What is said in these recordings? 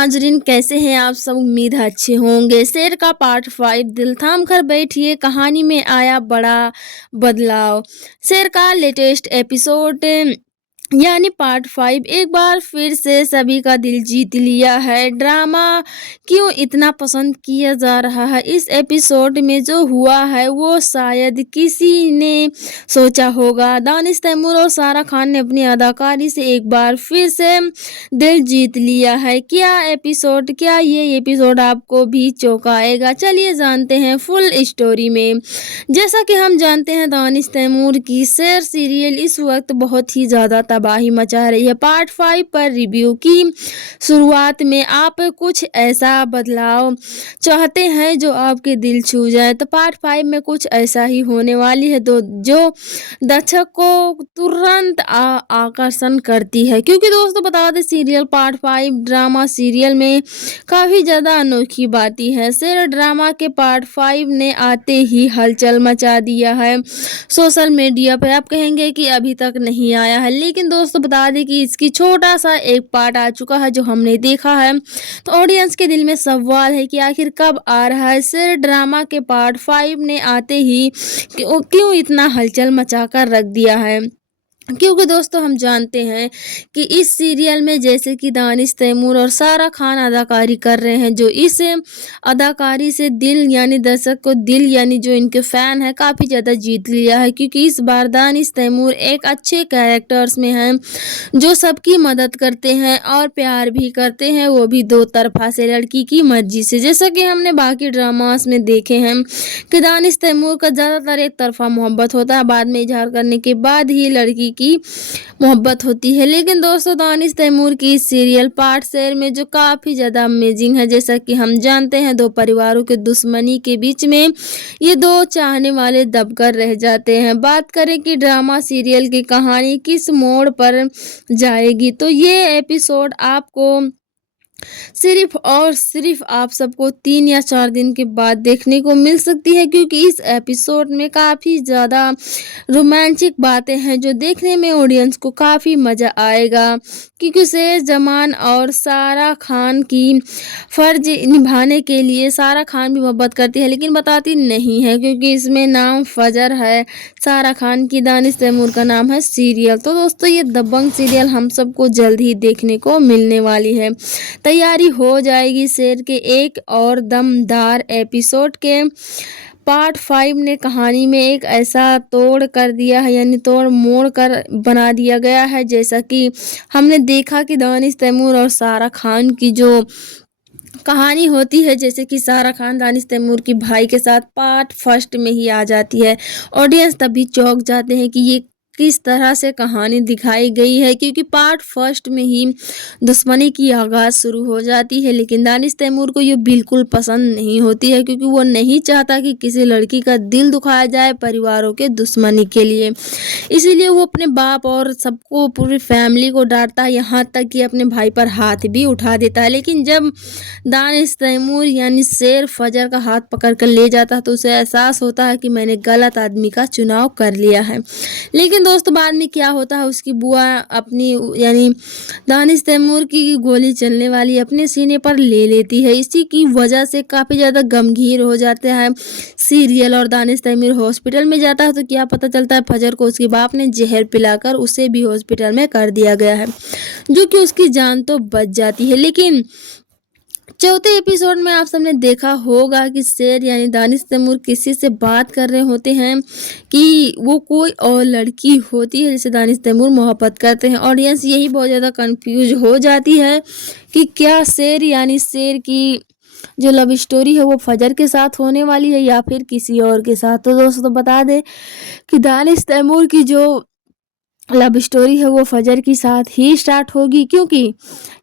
नाजरीन, कैसे हैं आप सब। उम्मीद है अच्छे होंगे। शेर का पार्ट 5 दिल थाम कर बैठिए, कहानी में आया बड़ा बदलाव। शेर का लेटेस्ट एपिसोड यानी पार्ट 5 एक बार फिर से सभी का दिल जीत लिया है। ड्रामा क्यों इतना पसंद किया जा रहा है। इस एपिसोड में जो हुआ है वो शायद किसी ने सोचा होगा। दानिश तैमूर और सारा खान ने अपनी अदाकारी से एक बार फिर से दिल जीत लिया है। क्या ये एपिसोड आपको भी चौंकाएगा। चलिए जानते हैं फुल स्टोरी में। जैसा कि हम जानते हैं, दानिश तैमूर की शेर सीरियल इस वक्त बहुत ही ज़्यादा तबाही मचा रही है। पार्ट 5 पर रिव्यू की शुरुआत में आप कुछ ऐसा बदलाव चाहते हैं जो आपके दिल छू जाए, तो पार्ट 5 में कुछ ऐसा ही होने वाली है जो दर्शक को तुरंत आकर्षण करती है। क्योंकि दोस्तों बता दें, सीरियल पार्ट 5 ड्रामा सीरियल में काफ़ी ज़्यादा अनोखी बातें हैं। शेर ड्रामा के पार्ट 5 ने आते ही हलचल मचा दिया है सोशल मीडिया पे। आप कहेंगे कि अभी तक नहीं आया है, लेकिन दोस्तों बता दें कि इसकी छोटा सा एक पार्ट आ चुका है जो हमने देखा है। तो ऑडियंस के दिल में सवाल है कि आखिर कब आ रहा है। शेर ड्रामा के पार्ट 5 ने आते ही क्यों इतना हलचल मचा कर रख दिया है। क्योंकि दोस्तों हम जानते हैं कि इस सीरियल में जैसे कि दानिश तैमूर और सारा खान अदाकारी कर रहे हैं, जो इस अदाकारी से दिल यानी दर्शक को दिल यानी जो इनके फ़ैन है काफ़ी ज़्यादा जीत लिया है। क्योंकि इस बार दानिश तैमूर एक अच्छे कैरेक्टर्स में हैं जो सबकी मदद करते हैं और प्यार भी करते हैं, वो भी दो तरफा से लड़की की मर्जी से। जैसा कि हमने बाकी ड्रामास में देखे हैं कि दानिश तैमूर का ज़्यादातर एक तरफा मोहब्बत होता है, बाद में इजहार करने के बाद ही लड़की की मोहब्बत होती है। लेकिन दोस्तों दानिश तैमूर की सीरियल पार्ट शेर में जो काफ़ी ज़्यादा अमेजिंग है। जैसा कि हम जानते हैं, दो परिवारों के दुश्मनी के बीच में ये दो चाहने वाले दबकर रह जाते हैं। बात करें कि ड्रामा सीरियल की कहानी किस मोड़ पर जाएगी, तो ये एपिसोड आपको सिर्फ और सिर्फ आप सबको 3 या 4 दिन के बाद देखने को मिल सकती है। क्योंकि इस एपिसोड में काफ़ी ज़्यादा रोमांटिक बातें हैं जो देखने में ऑडियंस को काफ़ी मज़ा आएगा। क्योंकि शेर जमान और सारा खान की फ़र्ज निभाने के लिए सारा खान भी मोहब्बत करती है, लेकिन बताती नहीं है क्योंकि इसमें नाम फजर है सारा खान की, दानिश तैमूर का नाम है सीरियल। तो दोस्तों ये दबंग सीरियल हम सबको जल्द ही देखने को मिलने वाली है। तैयारी हो जाएगी शेर के एक और दमदार एपिसोड के। पार्ट 5 ने कहानी में एक ऐसा तोड़ कर दिया है, यानी तोड़ मोड़ कर बना दिया गया है। जैसा कि हमने देखा कि दानिश तैमूर और सारा खान की जो कहानी होती है, जैसे कि सारा खान दानिश तैमूर की भाई के साथ पार्ट 1 में ही आ जाती है। ऑडियंस तभी चौंक जाते हैं कि ये किस तरह से कहानी दिखाई गई है। क्योंकि पार्ट 1 में ही दुश्मनी की आगाज़ शुरू हो जाती है, लेकिन दानिश तैमूर को ये बिल्कुल पसंद नहीं होती है। क्योंकि वो नहीं चाहता कि किसी लड़की का दिल दुखाया जाए परिवारों के दुश्मनी के लिए। इसीलिए वो अपने बाप और सबको, पूरी फैमिली को डांटता है, यहाँ तक कि अपने भाई पर हाथ भी उठा देता है। लेकिन जब दानिश तैमूर यानी शेर फजर का हाथ पकड़ कर ले जाता है तो उसे एहसास होता है कि मैंने गलत आदमी का चुनाव कर लिया है। लेकिन दोस्तों बाद में क्या होता है, उसकी बुआ अपनी यानी दानिश तैमूर की गोली चलने वाली अपने सीने पर ले लेती है। इसी की वजह से काफ़ी ज़्यादा गमगीन हो जाते हैं सीरियल और दानिश तैमूर हॉस्पिटल में जाता है। तो क्या पता चलता है फजर को उसके बाप ने जहर पिलाकर उसे भी हॉस्पिटल में कर दिया गया है, जो कि उसकी जान तो बच जाती है। लेकिन चौथे एपिसोड में आप सबने देखा होगा कि शेर यानी दानिश तैमूर किसी से बात कर रहे होते हैं कि वो कोई और लड़की होती है जिसे दानिश तैमूर मोहब्बत करते हैं। ऑडियंस यही बहुत ज़्यादा कंफ्यूज हो जाती है कि क्या शेर यानी शेर की जो लव स्टोरी है वो फजर के साथ होने वाली है या फिर किसी और के साथ। तो दोस्तों बता दें कि दानिश तैमूर की जो लव स्टोरी है वो फजर के साथ ही स्टार्ट होगी। क्योंकि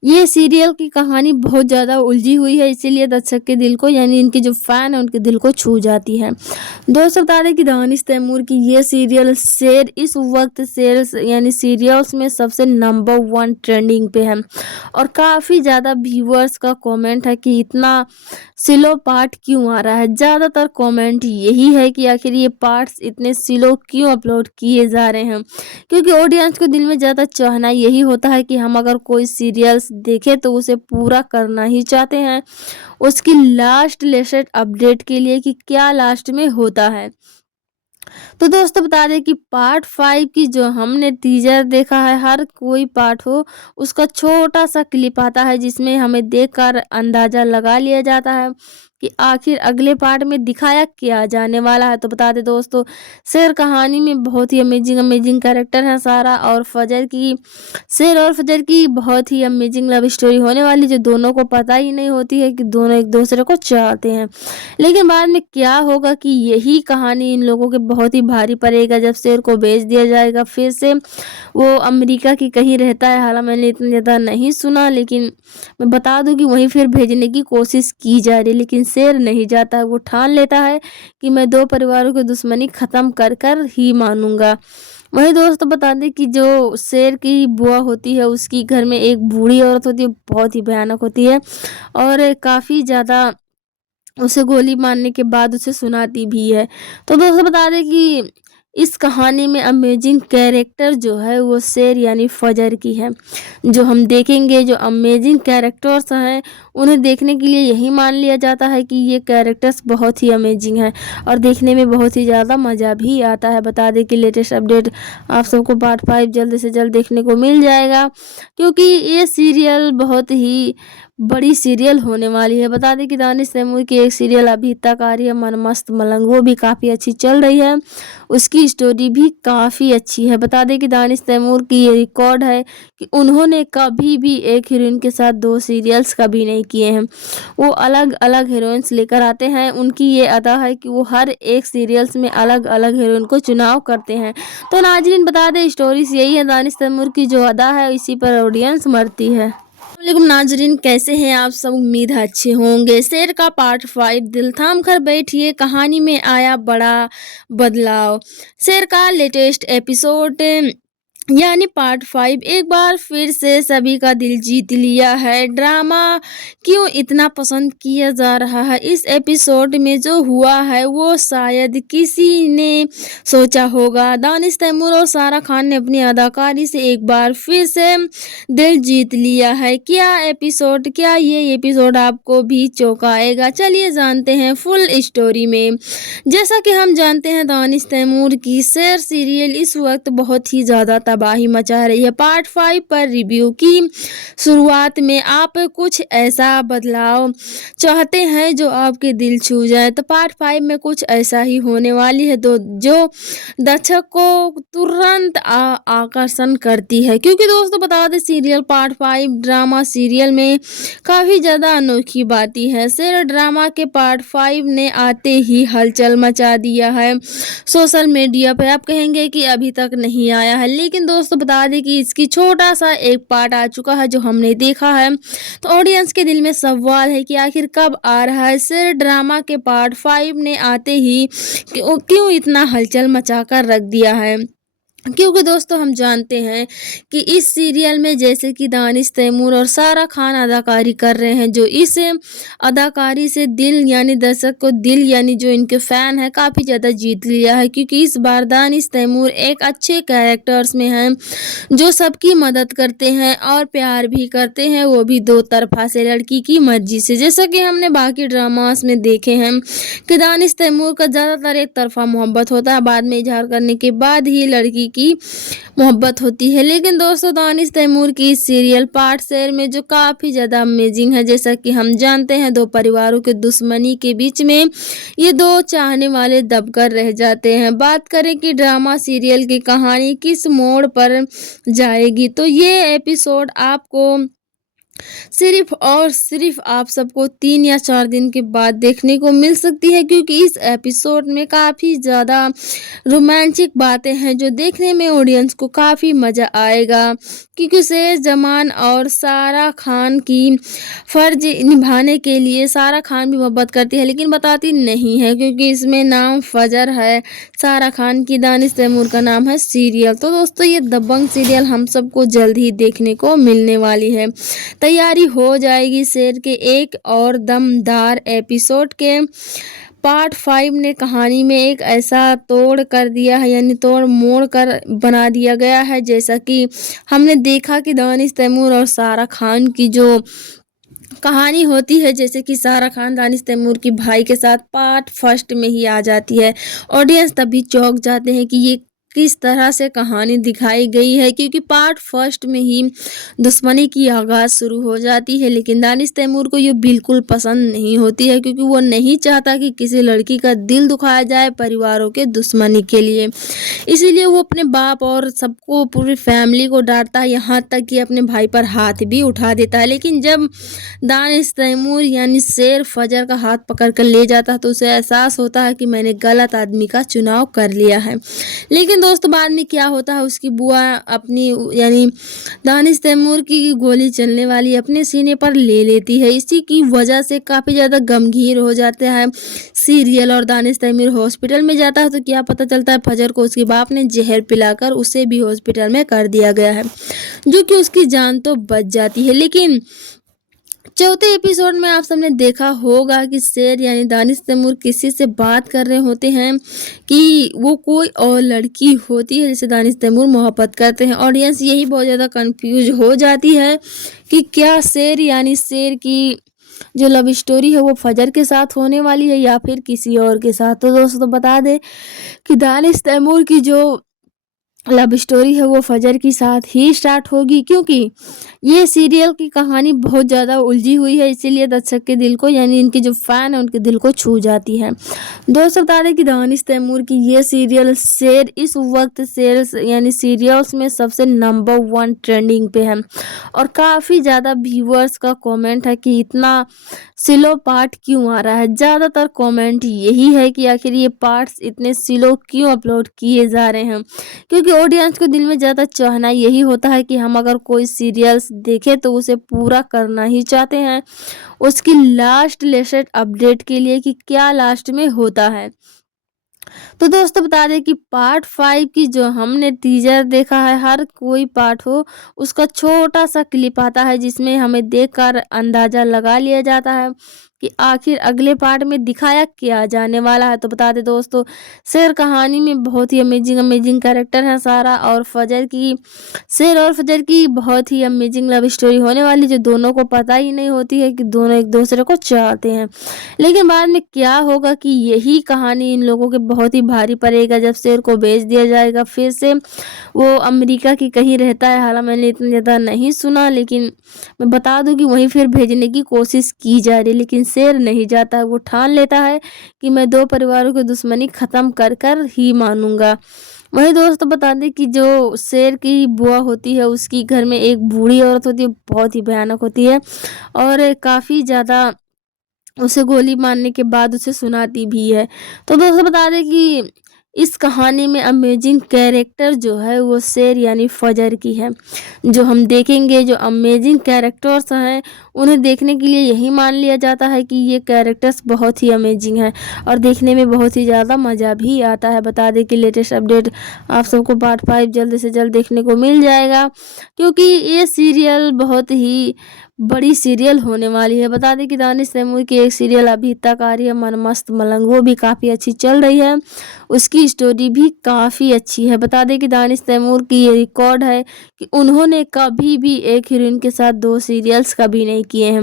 ये सीरियल की कहानी बहुत ज़्यादा उलझी हुई है, इसीलिए दर्शक के दिल को यानी इनके जो फ़ैन है उनके दिल को छू जाती है। दोस्तों बता दें कि दानिश तैमूर की ये सीरियल शेर इस वक्त शेर यानी सीरियल्स में सबसे नंबर 1 ट्रेंडिंग पे है। और काफ़ी ज़्यादा व्यूअर्स का कमेंट है कि इतना स्लो पार्ट क्यों आ रहा है। ज़्यादातर कमेंट यही है कि आखिर ये पार्ट्स इतने स्लो क्यों अपलोड किए जा रहे हैं। क्योंकि ऑडियंस को दिल में ज़्यादा चाहना यही होता है कि हम अगर कोई सीरियल्स देखें तो उसे पूरा करना ही चाहते हैं, उसकी लास्ट लेटेस्ट अपडेट के लिए कि क्या लास्ट में होता है। तो दोस्तों बता दें कि पार्ट 5 की जो हमने टीजर देखा है, हर कोई पार्ट हो उसका छोटा सा क्लिप आता है जिसमें हमें देखकर अंदाज़ा लगा लिया जाता है कि आखिर अगले पार्ट में दिखाया क्या जाने वाला है। तो बता दें दोस्तों, शेर कहानी में बहुत ही अमेजिंग कैरेक्टर है सारा और फजर की। शेर और फजर की बहुत ही अमेजिंग लव स्टोरी होने वाली, जो दोनों को पता ही नहीं होती है कि दोनों एक दूसरे को चाहते हैं। लेकिन बाद में क्या होगा कि यही कहानी इन लोगों के बहुत ही भारी पड़ेगा जब शेर को भेज दिया जाएगा फिर से। वो अमेरिका की कहीं रहता है, हालांकि मैंने इतना ज़्यादा नहीं सुना, लेकिन मैं बता दूं कि वहीं फिर भेजने की कोशिश की जा रही है। लेकिन शेर नहीं जाता है, वो ठान लेता है कि मैं दो परिवारों की दुश्मनी ख़त्म कर कर ही मानूंगा। वही दोस्तों बता दें कि जो शेर की बुआ होती है उसकी घर में एक बूढ़ी औरत होती है, बहुत ही भयानक होती है और काफ़ी ज़्यादा उसे गोली मारने के बाद उसे सुनाती भी है। तो दोस्तों बता दें कि इस कहानी में अमेजिंग कैरेक्टर जो है वो शेर यानी फजर की है। जो हम देखेंगे, जो अमेजिंग कैरेक्टर्स हैं उन्हें देखने के लिए यही मान लिया जाता है कि ये कैरेक्टर्स बहुत ही अमेजिंग हैं और देखने में बहुत ही ज़्यादा मज़ा भी आता है। बता दें कि लेटेस्ट अपडेट आप सबको पार्ट 5 जल्द से जल्द देखने को मिल जाएगा, क्योंकि ये सीरियल बहुत ही बड़ी सीरियल होने वाली है। बता दें कि दानिश तैमूर की एक सीरियल अभी तक आ रही है मन मस्त मलंग, वो भी काफ़ी अच्छी चल रही है, उसकी स्टोरी भी काफ़ी अच्छी है। बता दें कि दानिश तैमूर की ये रिकॉर्ड है कि उन्होंने कभी भी एक हीरोइन के साथ 2 सीरियल्स कभी नहीं किए हैं। वो अलग अलग हीरोइंस लेकर आते हैं, उनकी ये अदा है कि वो हर एक सीरियल्स में अलग अलग हीरोइन को चुनाव करते हैं। तो नाज़रीन बता दें स्टोरीज यही है, दानिश तैमूर की जो अदा है इसी पर ऑडियंस मरती है। वालेकुम नाजरीन, कैसे हैं आप सब? उम्मीद है अच्छे होंगे। शेर का पार्ट 5 दिल थाम कर बैठिए, कहानी में आया बड़ा बदलाव। शेर का लेटेस्ट एपिसोड यानी पार्ट 5 एक बार फिर से सभी का दिल जीत लिया है। ड्रामा क्यों इतना पसंद किया जा रहा है? इस एपिसोड में जो हुआ है वो शायद किसी ने सोचा होगा। दानिश तैमूर और सारा खान ने अपनी अदाकारी से एक बार फिर से दिल जीत लिया है। क्या ये एपिसोड आपको भी चौंकाएगा? चलिए जानते हैं फुल स्टोरी में। जैसा कि हम जानते हैं दानिश तैमूर की शेर सीरियल इस वक्त बहुत ही ज़्यादा तबाही मचा रही है। पार्ट 5 पर रिव्यू की शुरुआत में आप कुछ ऐसा बदलाव चाहते हैं जो आपके दिल छू जाए, तो पार्ट 5 में कुछ ऐसा ही होने वाली है जो दर्शक को तुरंत आकर्षण करती है। क्योंकि दोस्तों बता दें सीरियल पार्ट 5 ड्रामा सीरियल में काफ़ी ज़्यादा अनोखी बातें है। शेर ड्रामा के पार्ट 5 ने आते ही हलचल मचा दिया है सोशल मीडिया पे। आप कहेंगे कि अभी तक नहीं आया है, लेकिन दोस्तों बता दें कि इसकी छोटा सा एक पार्ट आ चुका है जो हमने देखा है। तो ऑडियंस के दिल में सवाल है कि आखिर कब आ रहा है। शेर ड्रामा के पार्ट 5 ने आते ही क्यों इतना हलचल मचा कर रख दिया है? क्योंकि दोस्तों हम जानते हैं कि इस सीरियल में जैसे कि दानिश तैमूर और सारा खान अदाकारी कर रहे हैं, जो इस अदाकारी से दिल यानी दर्शक को दिल यानी जो इनके फ़ैन है काफ़ी ज़्यादा जीत लिया है। क्योंकि इस बार दानिश तैमूर एक अच्छे कैरेक्टर्स में हैं जो सबकी मदद करते हैं और प्यार भी करते हैं, वो भी दो तरफा से लड़की की मर्जी से। जैसा कि हमने बाकी ड्रामास में देखे हैं कि दानिश तैमूर का ज़्यादातर एक तरफा मोहब्बत होता है, बाद में इजहार करने के बाद ही लड़की की मोहब्बत होती है। लेकिन दोस्तों दानिश तैमूर की सीरियल पार्ट शेर में जो काफ़ी ज़्यादा अमेजिंग है, जैसा कि हम जानते हैं दो परिवारों के दुश्मनी के बीच में ये दो चाहने वाले दबकर रह जाते हैं। बात करें कि ड्रामा सीरियल की कहानी किस मोड़ पर जाएगी, तो ये एपिसोड आपको सिर्फ और सिर्फ आप सबको 3 या 4 दिन के बाद देखने को मिल सकती है। क्योंकि इस एपिसोड में काफ़ी ज़्यादा रोमांटिक बातें हैं जो देखने में ऑडियंस को काफ़ी मज़ा आएगा। क्योंकि शेर जमान और सारा खान की फ़र्ज निभाने के लिए सारा खान भी मोहब्बत करती है, लेकिन बताती नहीं है क्योंकि इसमें नाम फजर है सारा खान की, दानिश तैमूर का नाम है सीरियल। तो दोस्तों ये दबंग सीरियल हम सबको जल्द ही देखने को मिलने वाली है। तैयारी हो जाएगी शेर के एक और दमदार एपिसोड के पार्ट 5 ने कहानी में एक ऐसा तोड़ कर दिया है, यानी तोड़ मोड़ कर बना दिया गया है। जैसा कि हमने देखा कि दानिश तैमूर और सारा खान की जो कहानी होती है, जैसे कि सारा खान दानिश तैमूर की भाई के साथ पार्ट फर्स्ट में ही आ जाती है। ऑडियंस तभी चौंक जाते हैं कि ये किस तरह से कहानी दिखाई गई है, क्योंकि पार्ट फर्स्ट में ही दुश्मनी की आगाज शुरू हो जाती है। लेकिन दानिश तैमूर को ये बिल्कुल पसंद नहीं होती है, क्योंकि वो नहीं चाहता कि किसी लड़की का दिल दुखाया जाए परिवारों के दुश्मनी के लिए। इसीलिए वो अपने बाप और सबको, पूरी फैमिली को डांटता है, यहाँ तक कि अपने भाई पर हाथ भी उठा देता है। लेकिन जब दानिश तैमूर यानी शेर फजर का हाथ पकड़ कर ले जाता है तो उसे एहसास होता है कि मैंने गलत आदमी का चुनाव कर लिया है। लेकिन दोस्तों बाद में क्या होता है, उसकी बुआ अपनी यानी दानिश तैमूर की गोली चलने वाली अपने सीने पर ले लेती है। इसी की वजह से काफ़ी ज़्यादा गमगीन हो जाते हैं सीरियल और दानिश तैमूर हॉस्पिटल में जाता है। तो क्या पता चलता है फजर को उसके बाप ने जहर पिलाकर उसे भी हॉस्पिटल में कर दिया गया है, जो कि उसकी जान तो बच जाती है। लेकिन चौथे एपिसोड में आप सबने देखा होगा कि शेर यानी दानिश तैमूर किसी से बात कर रहे होते हैं कि वो कोई और लड़की होती है जिसे दानिश तैमूर मोहब्बत करते हैं। ऑडियंस यही बहुत ज़्यादा कंफ्यूज हो जाती है कि क्या शेर यानी शेर की जो लव स्टोरी है वो फजर के साथ होने वाली है या फिर किसी और के साथ। तो दोस्तों बता दें कि दानिश तैमूर की जो लव स्टोरी है वो फजर के साथ ही स्टार्ट होगी, क्योंकि ये सीरियल की कहानी बहुत ज़्यादा उलझी हुई है। इसीलिए दर्शक के दिल को यानी इनके जो फैन है उनके दिल को छू जाती है। दोस्तों बता दें कि दानिश तैमूर की ये सीरियल शेर इस वक्त शेर यानी सीरियल्स में सबसे नंबर 1 ट्रेंडिंग पे है। और काफ़ी ज़्यादा व्यूअर्स का कमेंट है कि इतना स्लो पार्ट क्यों आ रहा है। ज़्यादातर कमेंट यही है कि आखिर ये पार्ट्स इतने स्लो क्यों अपलोड किए जा रहे हैं, क्योंकि ऑडियंस को दिल में ज़्यादा चाहना यही होता है कि हम अगर कोई सीरियल्स देखें तो उसे पूरा करना ही चाहते हैं, उसकी लास्ट लेटेस्ट अपडेट के लिए कि क्या लास्ट में होता है। तो दोस्तों बता दें कि पार्ट 5 की जो हमने टीजर देखा है, हर कोई पार्ट हो उसका छोटा सा क्लिप आता है जिसमें हमें देखकर अंदाज़ा लगा लिया जाता है कि आखिर अगले पार्ट में दिखाया क्या जाने वाला है। तो बता दें दोस्तों, शेर कहानी में बहुत ही अमेजिंग कैरेक्टर है सारा और फजर की, शेर और फजर की बहुत ही अमेजिंग लव स्टोरी होने वाली, जो दोनों को पता ही नहीं होती है कि दोनों एक दूसरे को चाहते हैं। लेकिन बाद में क्या होगा कि यही कहानी इन लोगों के बहुत ही भारी पड़ेगा जब शेर को बेच दिया जाएगा। फिर से वो अमेरिका की कहीं रहता है, हालांकि मैंने इतना ज़्यादा नहीं सुना, लेकिन मैं बता दूं कि वहीं फिर भेजने की कोशिश की जा रही है। लेकिन शेर नहीं जाता है, वो ठान लेता है कि मैं 2 परिवारों की दुश्मनी ख़त्म कर कर ही मानूंगा। वही दोस्तों बता दें कि जो शेर की बुआ होती है उसकी घर में एक बूढ़ी औरत होती है, बहुत ही भयानक होती है और काफ़ी ज़्यादा उसे गोली मारने के बाद उसे सुनाती भी है। तो दोस्तों बता दें कि इस कहानी में अमेजिंग कैरेक्टर जो है वो शेर यानी फजर की है। जो हम देखेंगे जो अमेजिंग कैरेक्टर्स हैं उन्हें देखने के लिए यही मान लिया जाता है कि ये कैरेक्टर्स बहुत ही अमेजिंग हैं और देखने में बहुत ही ज़्यादा मज़ा भी आता है। बता दें कि लेटेस्ट अपडेट आप सबको पार्ट 5 जल्द से जल्द देखने को मिल जाएगा, क्योंकि ये सीरियल बहुत ही बड़ी सीरियल होने वाली है। बता दें कि दानिश तैमूर की एक सीरियल अभी तक आ रही है मन मस्त मलंग, वो भी काफ़ी अच्छी चल रही है, उसकी स्टोरी भी काफ़ी अच्छी है। बता दें कि दानिश तैमूर की ये रिकॉर्ड है कि उन्होंने कभी भी एक हीरोइन के साथ 2 सीरियल्स कभी नहीं किए हैं।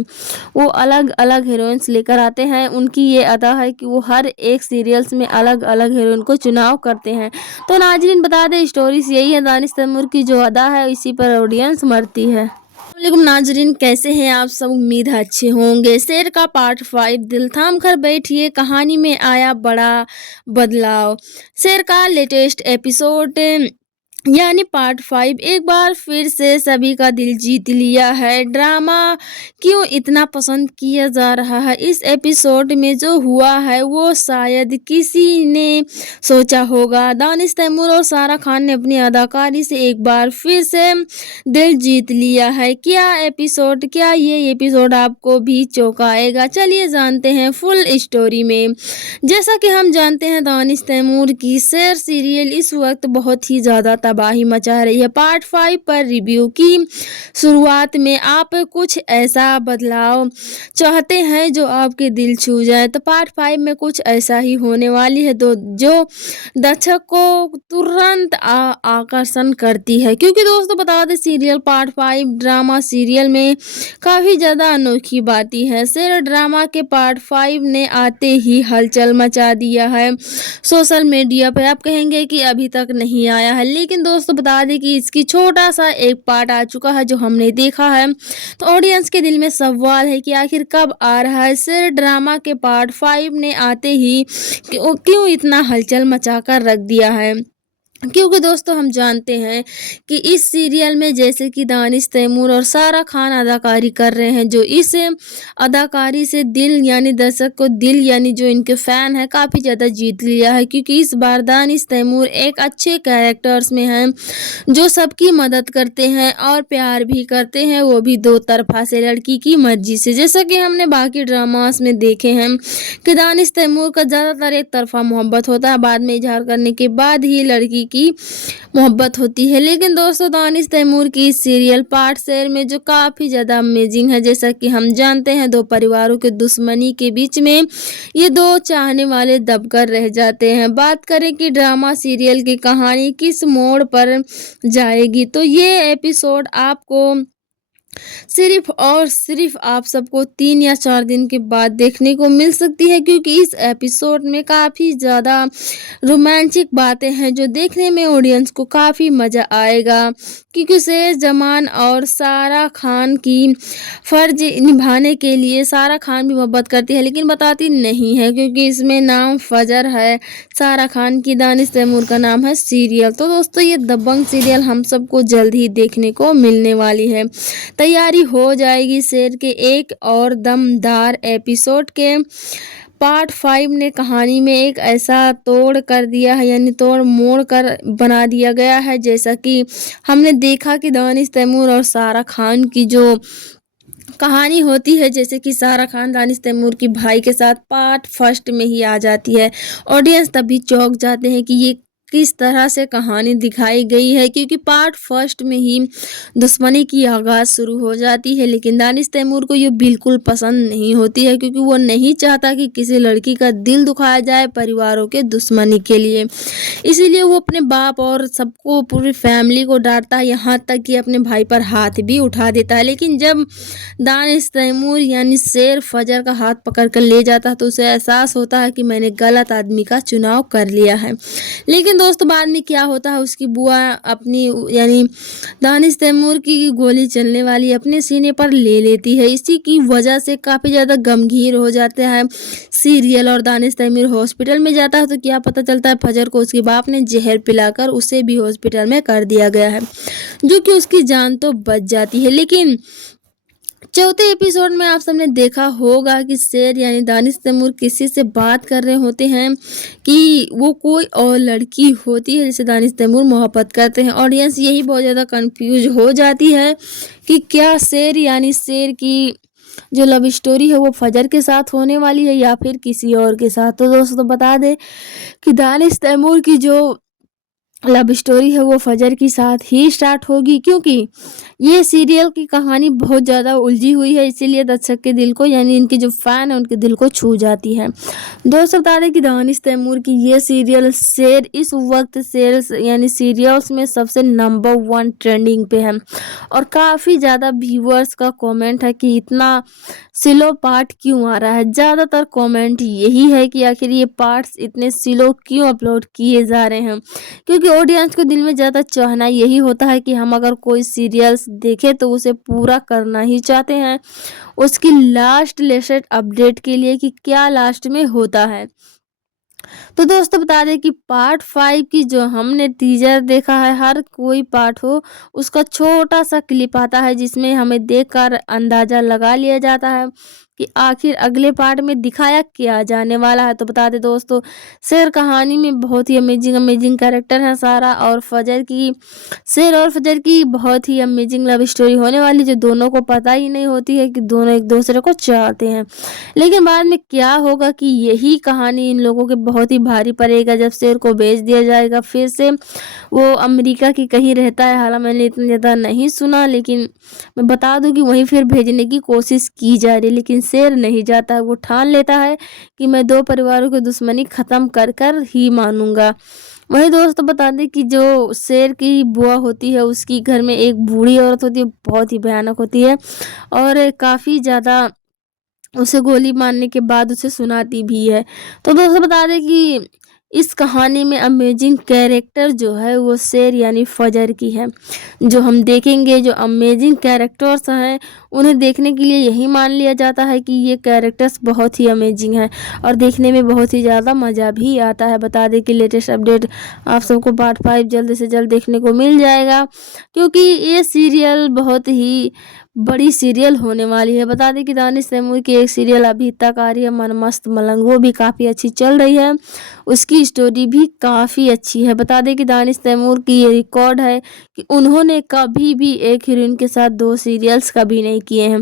वो अलग अलग हीरोइंस लेकर आते हैं, उनकी ये अदा है कि वो हर एक सीरियल्स में अलग अलग हीरोइन को चुनाव करते हैं। तो नाजरीन बता दें स्टोरीज यही है, दानिश तैमूर की जो अदा है इसी पर ऑडियंस मरती है। वालेकुम नाजरीन, कैसे हैं आप सब? उम्मीद है अच्छे होंगे। शेर का पार्ट 5 दिल थाम कर बैठिए, कहानी में आया बड़ा बदलाव। शेर का लेटेस्ट एपिसोड यानी पार्ट 5 एक बार फिर से सभी का दिल जीत लिया है। ड्रामा क्यों इतना पसंद किया जा रहा है? इस एपिसोड में जो हुआ है वो शायद किसी ने सोचा होगा। दानिश तैमूर और सारा खान ने अपनी अदाकारी से एक बार फिर से दिल जीत लिया है। क्या ये एपिसोड आपको भी चौंकाएगा? चलिए जानते हैं फुल स्टोरी में। जैसा कि हम जानते हैं दानिश तैमूर की शेर सीरियल इस वक्त बहुत ही ज़्यादा तबाही मचा रही है। पार्ट 5 पर रिव्यू की शुरुआत में आप कुछ ऐसा बदलाव चाहते हैं जो आपके दिल छू जाए, तो पार्ट 5 में कुछ ऐसा ही होने वाली है जो दर्शक को तुरंत आकर्षण करती है। क्योंकि दोस्तों बता दें, सीरियल पार्ट 5 ड्रामा सीरियल में काफ़ी ज़्यादा अनोखी बातें हैं। शेर ड्रामा के पार्ट 5 ने आते ही हलचल मचा दिया है सोशल मीडिया पे। आप कहेंगे कि अभी तक नहीं आया है, लेकिन दोस्तों बता दें कि इसकी छोटा सा एक पार्ट आ चुका है जो हमने देखा है। तो ऑडियंस के दिल में सवाल है कि आखिर कब आ रहा है। शेर ड्रामा के पार्ट 5 ने आते ही क्यों इतना हलचल मचा कर रख दिया है। क्योंकि दोस्तों हम जानते हैं कि इस सीरियल में जैसे कि दानिश तैमूर और सारा खान अदाकारी कर रहे हैं, जो इस अदाकारी से दिल यानी दर्शक को दिल यानी जो इनके फ़ैन है काफ़ी ज़्यादा जीत लिया है। क्योंकि इस बार दानिश तैमूर एक अच्छे कैरेक्टर्स में हैं जो सबकी मदद करते हैं और प्यार भी करते हैं, वो भी दो तरफा से लड़की की मर्जी से। जैसा कि हमने बाकी ड्रामास में देखे हैं कि दानिश तैमूर का ज़्यादातर एक तरफा मोहब्बत होता है, बाद में इजहार करने के बाद ही लड़की की मोहब्बत होती है। लेकिन दोस्तों दानिश तैमूर की इस सीरियल पार्ट शेर में जो काफ़ी ज़्यादा अमेजिंग है, जैसा कि हम जानते हैं दो परिवारों के दुश्मनी के बीच में ये दो चाहने वाले दबकर रह जाते हैं। बात करें कि ड्रामा सीरियल की कहानी किस मोड़ पर जाएगी, तो ये एपिसोड आपको सिर्फ और सिर्फ आप सबको 3 या 4 दिन के बाद देखने को मिल सकती है। क्योंकि इस एपिसोड में काफ़ी ज़्यादा रोमांटिक बातें हैं जो देखने में ऑडियंस को काफ़ी मज़ा आएगा। क्योंकि शेर जमान और सारा खान की फ़र्ज निभाने के लिए सारा खान भी मोहब्बत करती है, लेकिन बताती नहीं है क्योंकि इसमें नाम फजर है सारा खान की, दानिश तैमूर का नाम है सीरियल। तो दोस्तों ये दबंग सीरियल हम सबको जल्द ही देखने को मिलने वाली है। तैयारी हो जाएगी शेर के एक और दमदार एपिसोड के। पार्ट 5 ने कहानी में एक ऐसा तोड़ कर दिया है, यानी तोड़ मोड़ कर बना दिया गया है। जैसा कि हमने देखा कि दानिश तैमूर और सारा खान की जो कहानी होती है, जैसे कि सारा खान दानिश तैमूर की भाई के साथ पार्ट 1 में ही आ जाती है। ऑडियंस तभी चौंक जाते हैं कि ये किस तरह से कहानी दिखाई गई है। क्योंकि पार्ट 1 में ही दुश्मनी की आगाज़ शुरू हो जाती है, लेकिन दानिश तैमूर को ये बिल्कुल पसंद नहीं होती है क्योंकि वो नहीं चाहता कि किसी लड़की का दिल दुखाया जाए परिवारों के दुश्मनी के लिए। इसीलिए वो अपने बाप और सबको पूरी फैमिली को डांटता है, यहाँ तक कि अपने भाई पर हाथ भी उठा देता है। लेकिन जब दानिश तैमूर यानी शेर फजर का हाथ पकड़ कर ले जाता है तो उसे एहसास होता है कि मैंने गलत आदमी का चुनाव कर लिया है। लेकिन दोस्तों बाद में क्या होता है, उसकी बुआ अपनी यानी दानिश तैमूर की गोली चलने वाली अपने सीने पर ले लेती है। इसी की वजह से काफ़ी ज़्यादा गमगीन हो जाते हैं सीरियल और दानिश तैमूर हॉस्पिटल में जाता है। तो क्या पता चलता है फजर को उसके बाप ने जहर पिलाकर उसे भी हॉस्पिटल में कर दिया गया है, जो कि उसकी जान तो बच जाती है। लेकिन चौथे एपिसोड में आप सबने देखा होगा कि शेर यानी दानिश तैमूर किसी से बात कर रहे होते हैं कि वो कोई और लड़की होती है जिसे दानिश तैमूर मोहब्बत करते हैं। ऑडियंस यही बहुत ज़्यादा कंफ्यूज हो जाती है कि क्या शेर यानी शेर की जो लव स्टोरी है वो फजर के साथ होने वाली है या फिर किसी और के साथ। तो दोस्तों बता दें कि दानिश तैमूर की जो लव स्टोरी है वो फजर के साथ ही स्टार्ट होगी, क्योंकि ये सीरियल की कहानी बहुत ज़्यादा उलझी हुई है, इसीलिए दर्शक के दिल को यानी इनके जो फ़ैन है उनके दिल को छू जाती है। दोस्तों बता दें कि दानिश तैमूर की ये सीरियल शेर इस वक्त शेर यानी सीरियल्स में सबसे नंबर 1 ट्रेंडिंग पे है और काफ़ी ज़्यादा व्यूअर्स का कमेंट है कि इतना स्लो पार्ट क्यों आ रहा है। ज़्यादातर कमेंट यही है कि आखिर ये पार्ट्स इतने स्लो क्यों अपलोड किए जा रहे हैं, क्योंकि ऑडियंस के दिल में ज़्यादा चाहना यही होता है कि हम अगर कोई सीरियल्स देखें तो उसे पूरा करना ही चाहते हैं, उसकी लेटेस्ट अपडेट के लिए कि क्या लास्ट में होता है। तो दोस्तों बता दें कि पार्ट 5 की जो हमने टीजर देखा है, हर कोई पार्ट हो उसका छोटा सा क्लिप आता है जिसमें हमें देखकर अंदाज़ा लगा लिया जाता है कि आखिर अगले पार्ट में दिखाया क्या जाने वाला है। तो बता दें दोस्तों, शेर कहानी में बहुत ही अमेजिंग कैरेक्टर है सारा और फजर की। शेर और फजर की बहुत ही अमेजिंग लव स्टोरी होने वाली, जो दोनों को पता ही नहीं होती है कि दोनों एक दूसरे को चाहते हैं। लेकिन बाद में क्या होगा कि यही कहानी इन लोगों के बहुत ही भारी पड़ेगा जब शेर को भेज दिया जाएगा फिर से। वो अमेरिका की कहीं रहता है, हालांकि मैंने इतना ज़्यादा नहीं सुना, लेकिन मैं बता दूं कि वहीं फिर भेजने की कोशिश की जा रही है। लेकिन शेर नहीं जाता है, वो ठान लेता है कि मैं दो परिवारों की दुश्मनी ख़त्म कर कर ही मानूंगा। वहीं दोस्तों बता दें कि जो शेर की बुआ होती है, उसकी घर में एक बूढ़ी औरत होती है, बहुत ही भयानक होती है और काफ़ी ज़्यादा उसे गोली मारने के बाद उसे सुनाती भी है। तो दोस्तों बता दें कि इस कहानी में अमेजिंग कैरेक्टर जो है वो शेर यानी फजर की है। जो हम देखेंगे, जो अमेजिंग कैरेक्टर्स हैं, उन्हें देखने के लिए यही मान लिया जाता है कि ये कैरेक्टर्स बहुत ही अमेजिंग हैं और देखने में बहुत ही ज़्यादा मज़ा भी आता है। बता दें कि लेटेस्ट अपडेट आप सबको पार्ट 5 जल्द से जल्द देखने को मिल जाएगा, क्योंकि ये सीरियल बहुत ही बड़ी सीरियल होने वाली है। बता दें कि दानिश तैमूर की एक सीरियल अभी तक आ रही है मन मस्त मलंग, वो भी काफ़ी अच्छी चल रही है, उसकी स्टोरी भी काफ़ी अच्छी है। बता दें कि दानिश तैमूर की ये रिकॉर्ड है कि उन्होंने कभी भी एक हीरोइन के साथ 2 सीरियल्स कभी नहीं किए हैं।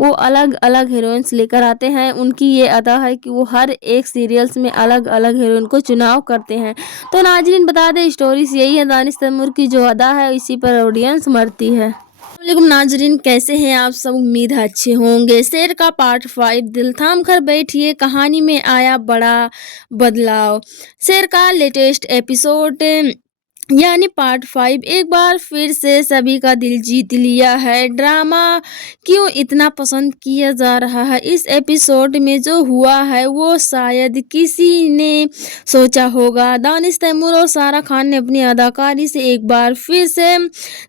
वो अलग अलग हीरोइंस लेकर आते हैं, उनकी ये अदा है कि वो हर एक सीरियल्स में अलग अलग हीरोइन को चुनाव करते हैं। तो नाजरीन बता दें, स्टोरीज यही है, दानिश तैमूर की जो अदा है इसी पर ऑडियंस मरती है। वालेकुम नाजरीन, कैसे हैं आप सब? उम्मीद है अच्छे होंगे। शेर का पार्ट 5 दिल थाम कर बैठिए, कहानी में आया बड़ा बदलाव। शेर का लेटेस्ट एपिसोड यानी पार्ट 5 एक बार फिर से सभी का दिल जीत लिया है। ड्रामा क्यों इतना पसंद किया जा रहा है? इस एपिसोड में जो हुआ है वो शायद किसी ने सोचा होगा। दानिश तैमूर और सारा खान ने अपनी अदाकारी से एक बार फिर से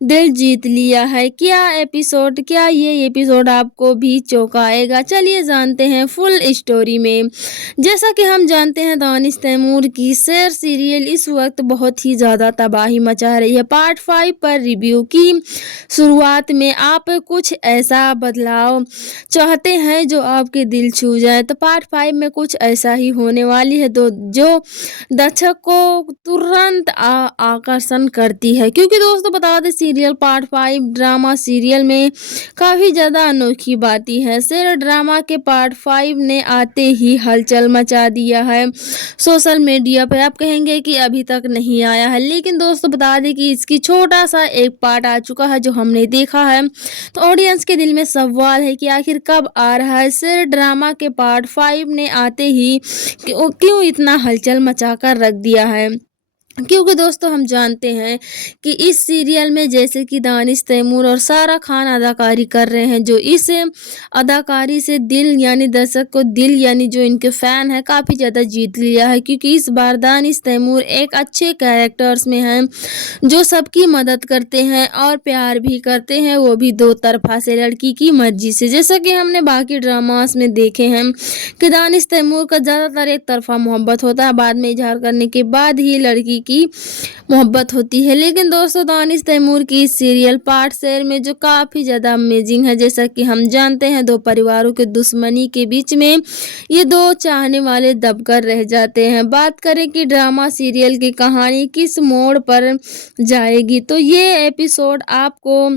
दिल जीत लिया है। क्या ये एपिसोड आपको भी चौंकाएगा? चलिए जानते हैं फुल स्टोरी में। जैसा कि हम जानते हैं, दानिश तैमूर की शेर सीरियल इस वक्त बहुत ही ज़्यादा तबाही मचा रही है। पार्ट 5 पर रिव्यू की शुरुआत में आप कुछ ऐसा बदलाव चाहते हैं जो आपके दिल छू जाए, तो पार्ट 5 में कुछ ऐसा ही होने वाली है जो दर्शक को तुरंत आकर्षण करती है। क्योंकि दोस्तों बता दें, सीरियल पार्ट 5 ड्रामा सीरियल में काफ़ी ज़्यादा अनोखी बातें है। शेर ड्रामा के पार्ट 5 ने आते ही हलचल मचा दिया है सोशल मीडिया पे। आप कहेंगे कि अभी तक नहीं आया है, लेकिन दोस्तों बता दें कि इसकी छोटा सा एक पार्ट आ चुका है जो हमने देखा है। तो ऑडियंस के दिल में सवाल है कि आखिर कब आ रहा है। शेर ड्रामा के पार्ट 5 ने आते ही क्यों इतना हलचल मचा कर रख दिया है? क्योंकि दोस्तों हम जानते हैं कि इस सीरियल में जैसे कि दानिश तैमूर और सारा खान अदाकारी कर रहे हैं, जो इस अदाकारी से दिल यानी दर्शक को दिल यानी जो इनके फ़ैन है काफ़ी ज़्यादा जीत लिया है। क्योंकि इस बार दानिश तैमूर एक अच्छे कैरेक्टर्स में हैं, जो सबकी मदद करते हैं और प्यार भी करते हैं, वो भी दो तरफा से लड़की की मर्जी से। जैसा कि हमने बाकी ड्रामास में देखे हैं कि दानिश तैमूर का ज़्यादातर एक तरफा मोहब्बत होता है, बाद में इजहार करने के बाद ही लड़की की मोहब्बत होती है। लेकिन दोस्तों दानिश तैमूर की सीरियल पार्ट शेर में जो काफ़ी ज़्यादा अमेजिंग है, जैसा कि हम जानते हैं, दो परिवारों के दुश्मनी के बीच में ये दो चाहने वाले दबकर रह जाते हैं। बात करें कि ड्रामा सीरियल की कहानी किस मोड़ पर जाएगी, तो ये एपिसोड आपको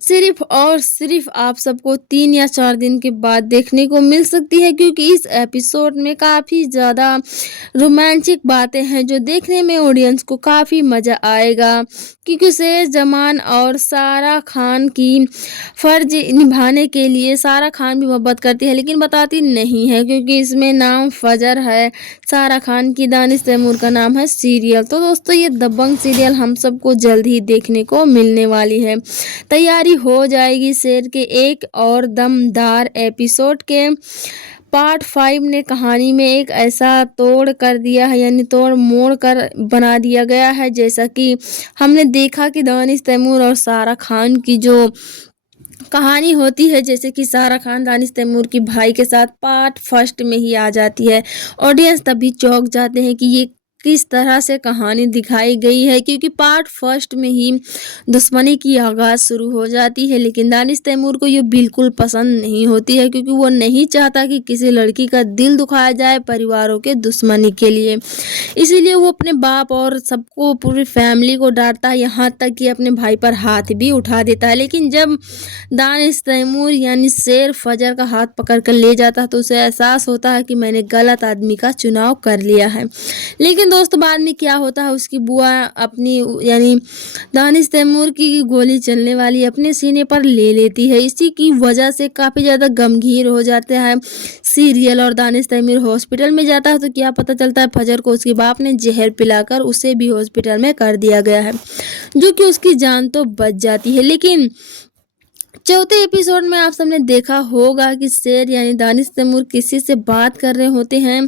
सिर्फ और सिर्फ आप सबको 3 या 4 दिन के बाद देखने को मिल सकती है। क्योंकि इस एपिसोड में काफ़ी ज़्यादा रोमांटिक बातें हैं जो देखने में ऑडियंस को काफ़ी मज़ा आएगा। क्योंकि शेर जमान और सारा खान की फ़र्ज निभाने के लिए सारा खान भी मोहब्बत करती है, लेकिन बताती नहीं है, क्योंकि इसमें नाम फजर है सारा खान की, दानिश तैमूर का नाम है सीरियल। तो दोस्तों ये दबंग सीरियल हम सबको जल्द ही देखने को मिलने वाली है। तैयारी हो जाएगी शेर के एक और दमदार एपिसोड के। पार्ट 5 ने कहानी में एक ऐसा तोड़ कर दिया है, यानी तोड़ मोड़ कर बना दिया गया है। जैसा कि हमने देखा कि दानिश तैमूर और सारा खान की जो कहानी होती है, जैसे कि सारा खान दानिश तैमूर की भाई के साथ पार्ट 1 में ही आ जाती है। ऑडियंस तभी चौंक जाते हैं कि ये किस तरह से कहानी दिखाई गई है, क्योंकि पार्ट फर्स्ट में ही दुश्मनी की आगाज़ शुरू हो जाती है। लेकिन दानिश तैमूर को ये बिल्कुल पसंद नहीं होती है, क्योंकि वो नहीं चाहता कि किसी लड़की का दिल दुखाया जाए परिवारों के दुश्मनी के लिए। इसीलिए वो अपने बाप और सबको, पूरी फैमिली को डांटता है, यहाँ तक कि अपने भाई पर हाथ भी उठा देता है। लेकिन जब दानिश तैमूर यानी शेर फजर का हाथ पकड़ कर ले जाता है तो उसे एहसास होता है कि मैंने गलत आदमी का चुनाव कर लिया है। लेकिन दोस्तों बाद में क्या होता है, उसकी बुआ अपनी यानी दानिश तैमूर की गोली चलने वाली अपने सीने पर ले लेती है। इसी की वजह से काफ़ी ज़्यादा गमगीन हो जाते हैं सीरियल और दानिश तैमूर हॉस्पिटल में जाता है तो क्या पता चलता है फजर को उसके बाप ने जहर पिलाकर उसे भी हॉस्पिटल में कर दिया गया है, जो कि उसकी जान तो बच जाती है। लेकिन चौथे एपिसोड में आप सबने देखा होगा कि शेर यानी दानिश तैमूर किसी से बात कर रहे होते हैं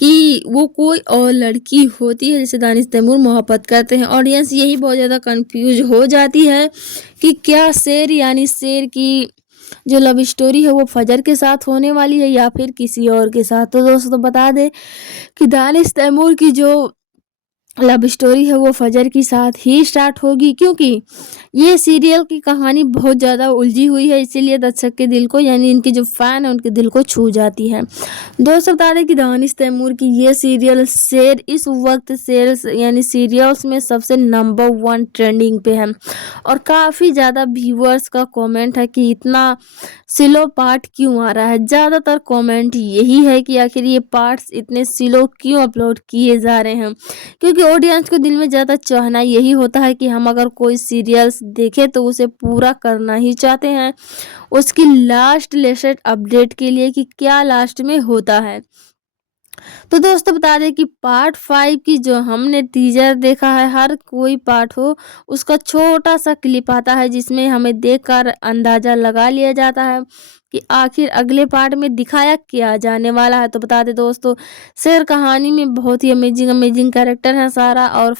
कि वो कोई और लड़की होती है जिसे दानिश तैमूर मोहब्बत करते हैं। ऑडियंस यही बहुत ज़्यादा कंफ्यूज हो जाती है कि क्या शेर यानी शेर की जो लव स्टोरी है वो फजर के साथ होने वाली है या फिर किसी और के साथ। तो दोस्तों बता दें कि दानिश तैमूर की जो लव स्टोरी है वो फजर के साथ ही स्टार्ट होगी, क्योंकि ये सीरियल की कहानी बहुत ज़्यादा उलझी हुई है, इसीलिए दर्शक के दिल को यानी इनके जो फैन है उनके दिल को छू जाती है। दोस्तों बता दें कि दानिश तैमूर की ये सीरियल शेर इस वक्त शेर यानी सीरियल्स में सबसे नंबर 1 ट्रेंडिंग पे है और काफ़ी ज़्यादा व्यूअर्स का कमेंट है कि इतना स्लो पार्ट क्यों आ रहा है। ज़्यादातर कमेंट यही है कि आखिर ये पार्ट्स इतने स्लो क्यों अपलोड किए जा रहे हैं, क्योंकि ऑडियंस को दिल में ज़्यादा चाहना यही होता है कि हम अगर कोई सीरियल्स देखें तो उसे पूरा करना ही चाहते हैं, उसकी लेटेस्ट अपडेट के लिए कि क्या लास्ट में होता है। तो दोस्तों बता दें कि पार्ट 5 की जो हमने टीजर देखा है, हर कोई पार्ट हो उसका छोटा सा क्लिप आता है जिसमें हमें देखकर अंदाज़ा लगा लिया जाता है कि आखिर अगले पार्ट में दिखाया क्या जाने वाला है। तो बता दें दोस्तों, शेर कहानी में बहुत ही अमेजिंग कैरेक्टर है सारा और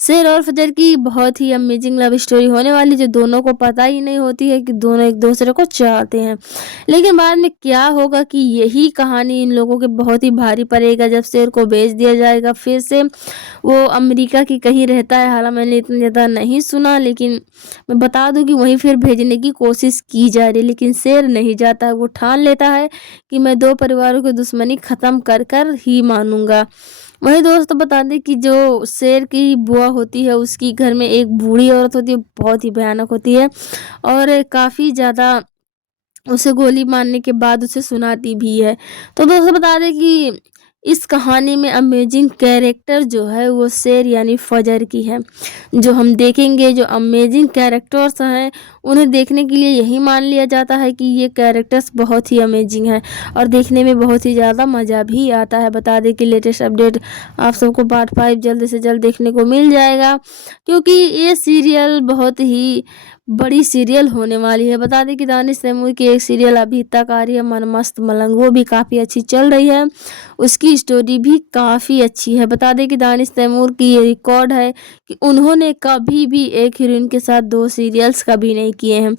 शेर और फजर की बहुत ही अमेजिंग लव स्टोरी होने वाली, जो दोनों को पता ही नहीं होती है कि दोनों एक दूसरे को चाहते हैं। लेकिन बाद में क्या होगा कि यही कहानी इन लोगों के बहुत ही भारी पड़ेगा जब शेर को बेच दिया जाएगा। फिर से वो अमेरिका की कहीं रहता है, हालांकि मैंने इतना ज़्यादा नहीं सुना, लेकिन मैं बता दूं कि वहीं फिर भेजने की कोशिश की जा रही है। लेकिन शेर नहीं जाता है, वो ठान लेता है कि मैं 2 परिवारों की दुश्मनी ख़त्म कर कर ही मानूंगा। वही दोस्तों बता दें कि जो शेर की बुआ होती है उसकी घर में एक बूढ़ी औरत होती है, बहुत ही भयानक होती है और काफ़ी ज़्यादा उसे गोली मारने के बाद उसे सुनाती भी है। तो दोस्तों बता दें कि इस कहानी में अमेजिंग कैरेक्टर जो है वो शेर यानी फजर की है। जो हम देखेंगे जो अमेजिंग कैरेक्टर्स हैं उन्हें देखने के लिए यही मान लिया जाता है कि ये कैरेक्टर्स बहुत ही अमेजिंग हैं और देखने में बहुत ही ज़्यादा मज़ा भी आता है। बता दें कि लेटेस्ट अपडेट आप सबको पार्ट 5 जल्द से जल्द देखने को मिल जाएगा, क्योंकि ये सीरियल बहुत ही बड़ी सीरियल होने वाली है। बता दें कि दानिश तैमूर की एक सीरियल अभी तक आ रही है मन मस्त मलंग, वो भी काफ़ी अच्छी चल रही है, उसकी स्टोरी भी काफ़ी अच्छी है। बता दें कि दानिश तैमूर की ये रिकॉर्ड है कि उन्होंने कभी भी एक हीरोइन के साथ 2 सीरियल्स कभी नहीं किए हैं,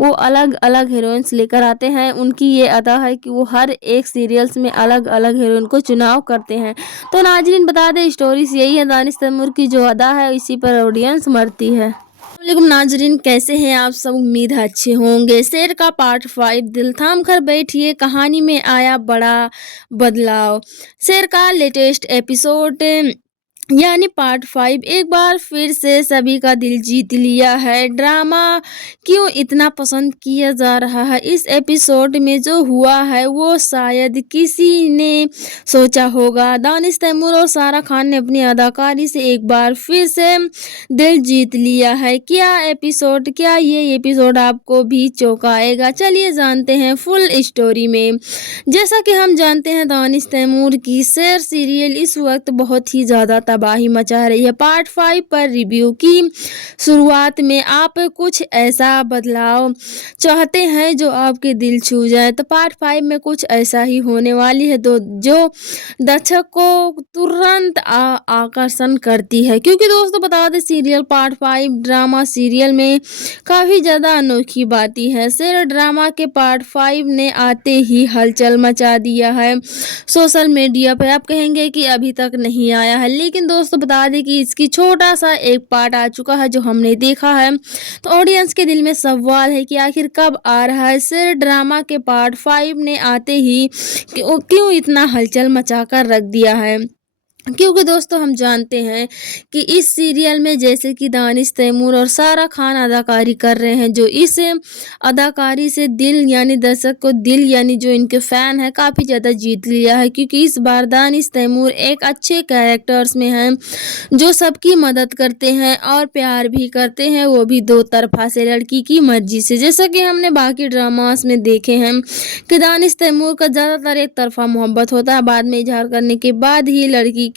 वो अलग अलग हीरोइंस लेकर आते हैं। उनकी ये अदा है कि वो हर एक सीरियल्स में अलग अलग हीरोइन को चुनाव करते हैं। तो नाज़रीन बता दें स्टोरीज यही है, दानिश तैमूर की जो अदा है इसी पर ऑडियंस मरती है। वालेकुम नाजरीन, कैसे हैं आप सब? उम्मीद है अच्छे होंगे। शेर का पार्ट 5 दिल थाम कर बैठिए, कहानी में आया बड़ा बदलाव। शेर का लेटेस्ट एपिसोड यानी पार्ट 5 एक बार फिर से सभी का दिल जीत लिया है। ड्रामा क्यों इतना पसंद किया जा रहा है? इस एपिसोड में जो हुआ है वो शायद किसी ने सोचा होगा। दानिश तैमूर और सारा खान ने अपनी अदाकारी से एक बार फिर से दिल जीत लिया है। क्या ये एपिसोड आपको भी चौंकाएगा? चलिए जानते हैं फुल स्टोरी में। जैसा कि हम जानते हैं दानिश तैमूर की शेर सीरियल इस वक्त बहुत ही ज़्यादा तबाही मचा रही है। पार्ट 5 पर रिव्यू की शुरुआत में आप कुछ ऐसा बदलाव चाहते हैं जो आपके दिल छू जाए, तो पार्ट 5 में कुछ ऐसा ही होने वाली है जो दर्शक को तुरंत आकर्षण करती है। क्योंकि दोस्तों बता दें, सीरियल पार्ट 5 ड्रामा सीरियल में काफ़ी ज़्यादा अनोखी बातें हैं। सिर ड्रामा के पार्ट 5 ने आते ही हलचल मचा दिया है सोशल मीडिया पे। आप कहेंगे कि अभी तक नहीं आया है, लेकिन दोस्तों बता दें कि इसकी छोटा सा एक पार्ट आ चुका है जो हमने देखा है। तो ऑडियंस के दिल में सवाल है कि आखिर कब आ रहा है। सिर ड्रामा के पार्ट 5 ने आते ही क्यों इतना हलचल मचा कर रख दिया है। क्योंकि दोस्तों हम जानते हैं कि इस सीरियल में जैसे कि दानिश तैमूर और सारा खान अदाकारी कर रहे हैं, जो इस अदाकारी से दिल यानी दर्शक को दिल यानी जो इनके फ़ैन है काफ़ी ज़्यादा जीत लिया है। क्योंकि इस बार दानिश तैमूर एक अच्छे कैरेक्टर्स में हैं जो सबकी मदद करते हैं और प्यार भी करते हैं, वो भी दो तरफा से लड़की की मर्जी से। जैसा कि हमने बाकी ड्रामास में देखे हैं कि दानिश तैमूर का ज़्यादातर एक तरफा मोहब्बत होता है, बाद में इजहार करने के बाद ही लड़की की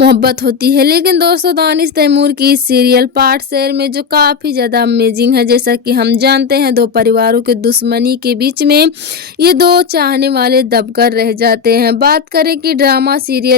मोहब्बत होती है। लेकिन दोस्तों दानिश तैमूर की इस सीरियल पार्ट शेयर में जो काफ़ी ज़्यादा अमेजिंग है, जैसा कि हम जानते हैं दो परिवारों के दुश्मनी के बीच में ये दो चाहने वाले दबकर रह जाते हैं। बात करें कि ड्रामा सीरियल